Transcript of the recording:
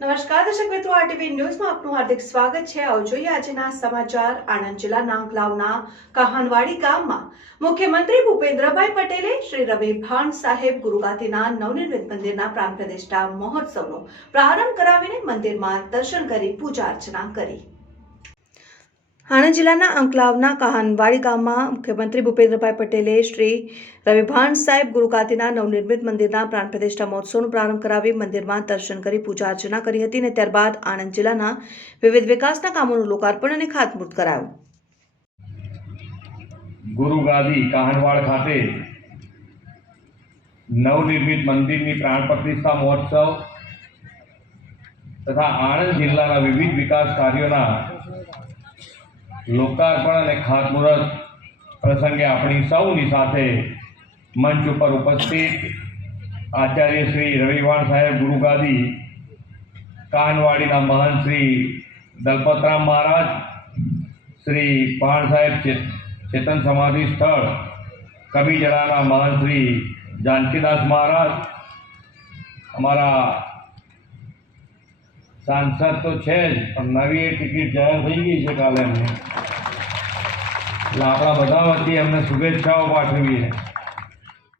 નમસ્કાર, દર્શક મિત્રો આરટીવી ન્યૂઝમાં આપનું હાર્દિક સ્વાગત છે. આવો જોઈએ આજના સમાચાર. આણંદ જિલ્લાના ગ્લાવના કહાનવાડી ગામમાં મુખ્યમંત્રી ભૂપેન્દ્રભાઈ પટેલે શ્રી રવિ ભાણ સાહેબ ગુરુગાતીના નવનિર્મિત મંદિરના પ્રાણ પ્રતિષ્ઠા મહોત્સવનો પ્રારંભ કરાવીને મંદિરમાં દર્શન કરી પૂજા અર્ચના કરી. આણંદ જિલ્લાના અંકલાવના કહાનવાડી ગામમાં મુખ્યમંત્રી ભૂપેન્દ્રભાઈ પટેલે શ્રી રવિભાન સાહેબ ગુરુકાતીના નવનિર્મિત મંદિરના પ્રાણ પ્રતિષ્ઠા મહોત્સવનો પ્રારંભ કરાવી મંદિરમાં દર્શન કરી પૂજા અર્ચના કરી હતી અને ત્યારબાદ આણંદ જિલ્લાના વિવિધ વિકાસના કામોનું લોકાર્પણ અને ખાતમુહૂર્ત કરાયું. ગુરુગાદી કહાનવાડ ખાતે નવનિર્મિત મંદિરની પ્રાણ પ્રતિષ્ઠા મહોત્સવ તથા આણંદ જિલ્લાના વિવિધ વિકાસ કાર્યોના લોકાર્પણ અને ખાતમુહૂર્ત પ્રસંગે આપણી સૌની સાથે મંચ ઉપર ઉપસ્થિત આચાર્ય શ્રી રવિવાણ સાહેબ ગુરુગાદી કાનવાડીના મહંત શ્રી દલપતરામ મહારાજ, શ્રી પહાણ સાહેબ ચેતન સમાધિ સ્થળ કબીજરાના મહંત શ્રી જાનકીદાસ મહારાજ, અમારા સાંસદ તો છે જ, પણ નવી એ ટિકિટ જાહેર થઈ ગઈ છે કાલે એમને. એટલે આપણા બધા વતી એમને શુભેચ્છાઓ પાઠવીએ.